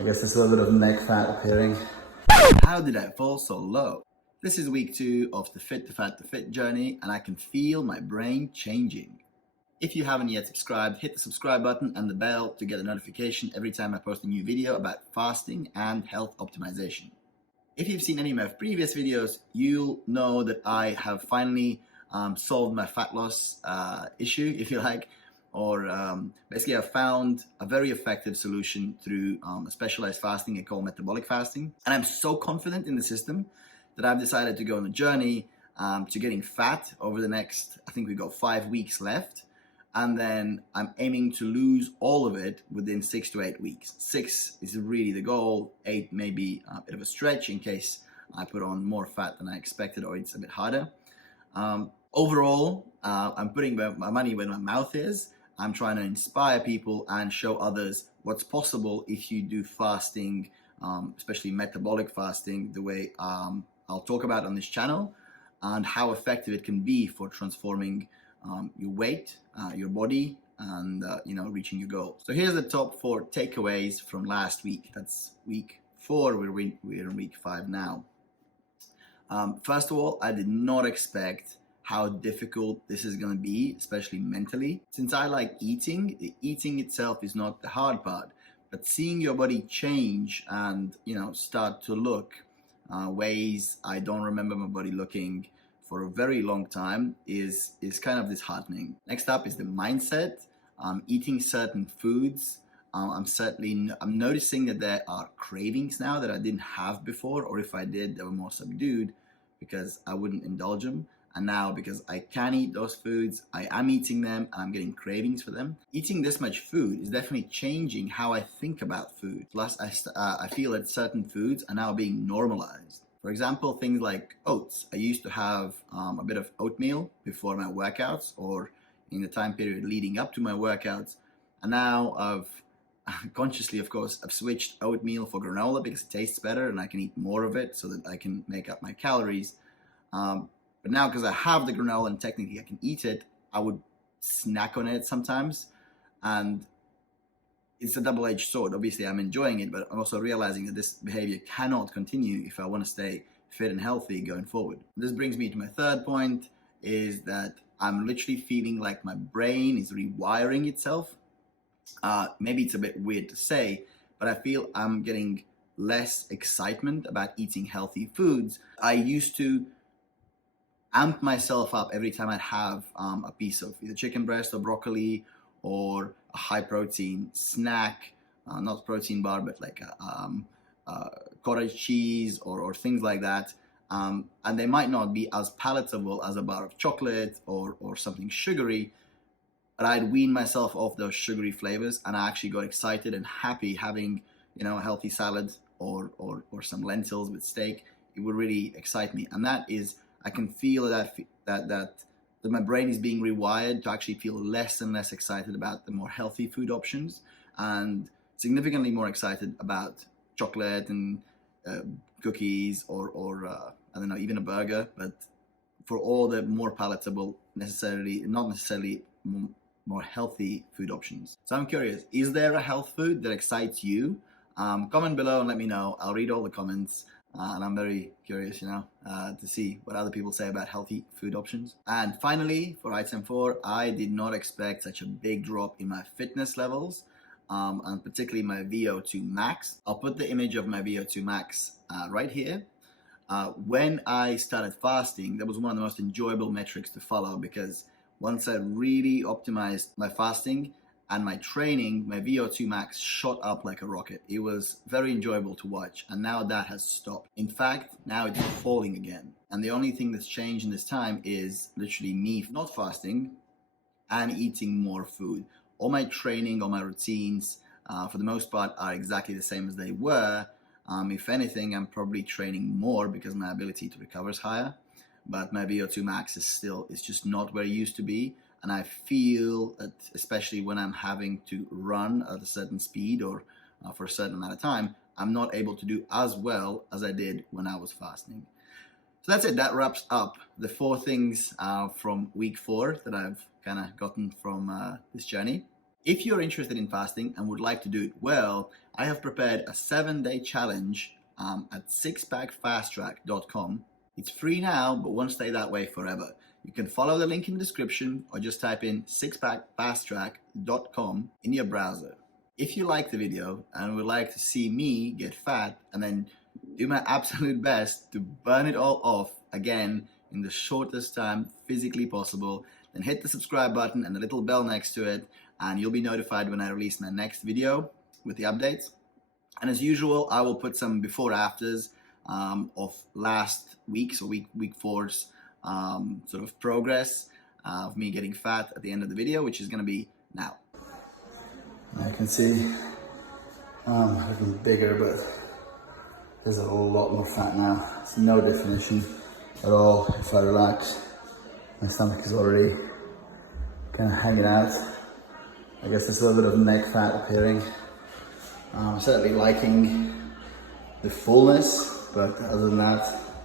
I guess there's a little bit of neck fat appearing. How did I fall so low? This is week 2 of the Fit to Fat to Fit journey, and I can feel my brain changing. If you haven't yet subscribed, hit the subscribe button and the bell to get a notification every time I post a new video about fasting and health optimization. If you've seen any of my previous videos, you'll know that I have finally solved my fat loss issue, if you like, or basically I've found a very effective solution through a specialized fasting I call metabolic fasting. And I'm so confident in the system that I've decided to go on a journey to getting fat over the next, I think we've got 5 weeks left. And then I'm aiming to lose all of it within 6 to 8 weeks. 6 is really the goal. 8 may be a bit of a stretch in case I put on more fat than I expected or it's a bit harder. Overall, I'm putting my money where my mouth is. I'm trying to inspire people and show others what's possible if you do fasting, especially metabolic fasting, the way I'll talk about on this channel, and how effective it can be for transforming your weight, your body, and reaching your goals. So here's the top 4 takeaways from last week. That's week 4. We're in week 5 now. First of all, I did not expect how difficult this is going to be, especially mentally. Since I like eating, the eating itself is not the hard part, but seeing your body change and start to look ways I don't remember my body looking for a very long time is kind of disheartening. Next up is the mindset. Eating certain foods. I'm noticing that there are cravings now that I didn't have before, or if I did, they were more subdued because I wouldn't indulge them. And now, because I can eat those foods, I am eating them and I'm getting cravings for them. Eating this much food is definitely changing how I think about food. Plus, I feel that certain foods are now being normalized. For example, things like oats. I used to have a bit of oatmeal before my workouts or in the time period leading up to my workouts. And now I've consciously, of course, I've switched oatmeal for granola because it tastes better and I can eat more of it so that I can make up my calories. But now, because I have the granola and technically I can eat it, I would snack on it sometimes. And it's a double-edged sword. Obviously, I'm enjoying it, but I'm also realizing that this behavior cannot continue if I want to stay fit and healthy going forward. This brings me to my third point, is that I'm literally feeling like my brain is rewiring itself. Maybe it's a bit weird to say, but I feel I'm getting less excitement about eating healthy foods. I used to amp myself up every time I'd have a piece of either chicken breast or broccoli or a high protein snack, not protein bar, but like a cottage cheese or things like that. And they might not be as palatable as a bar of chocolate or something sugary, but I'd wean myself off those sugary flavors and I actually got excited and happy having, a healthy salad or some lentils with steak. It would really excite me. And that is, I can feel that my brain is being rewired to actually feel less and less excited about the more healthy food options and significantly more excited about chocolate and cookies or I don't know, even a burger, but for all the more palatable, not necessarily more healthy food options. So I'm curious, is there a health food that excites you? Comment below and let me know. I'll read all the comments. And I'm very curious, to see what other people say about healthy food options. And finally, for item 4, I did not expect such a big drop in my fitness levels, and particularly my VO2 Max. I'll put the image of my VO2 Max right here. When I started fasting, that was one of the most enjoyable metrics to follow because once I really optimized my fasting and my training, my VO2 Max shot up like a rocket. It was very enjoyable to watch, and now that has stopped. In fact, now it's falling again. And the only thing that's changed in this time is literally me not fasting and eating more food. All my training, all my routines, for the most part, are exactly the same as they were. If anything, I'm probably training more because my ability to recover is higher, but my VO2 Max is just not where it used to be. And I feel that, especially when I'm having to run at a certain speed or for a certain amount of time, I'm not able to do as well as I did when I was fasting. So that's it. That wraps up the 4 things from week 4 that I've kind of gotten from this journey. If you're interested in fasting and would like to do it well, I have prepared a 7-day challenge at sixpackfasttrack.com. It's free now, but won't stay that way forever. You can follow the link in the description or just type in sixpackfasttrack.com in your browser. If you like the video and would like to see me get fat and then do my absolute best to burn it all off again in the shortest time physically possible, then hit the subscribe button and the little bell next to it, and you'll be notified when I release my next video with the updates. And as usual, I will put some before afters of last week's or week four's sort of progress of me getting fat at the end of the video, which is going to be now. I can see I'm looking bigger, but there's a whole lot more fat now. It's no definition at all. If I relax, my stomach is already kind of hanging out. I guess there's a little bit of neck fat appearing. I'm certainly liking the fullness, but other than that,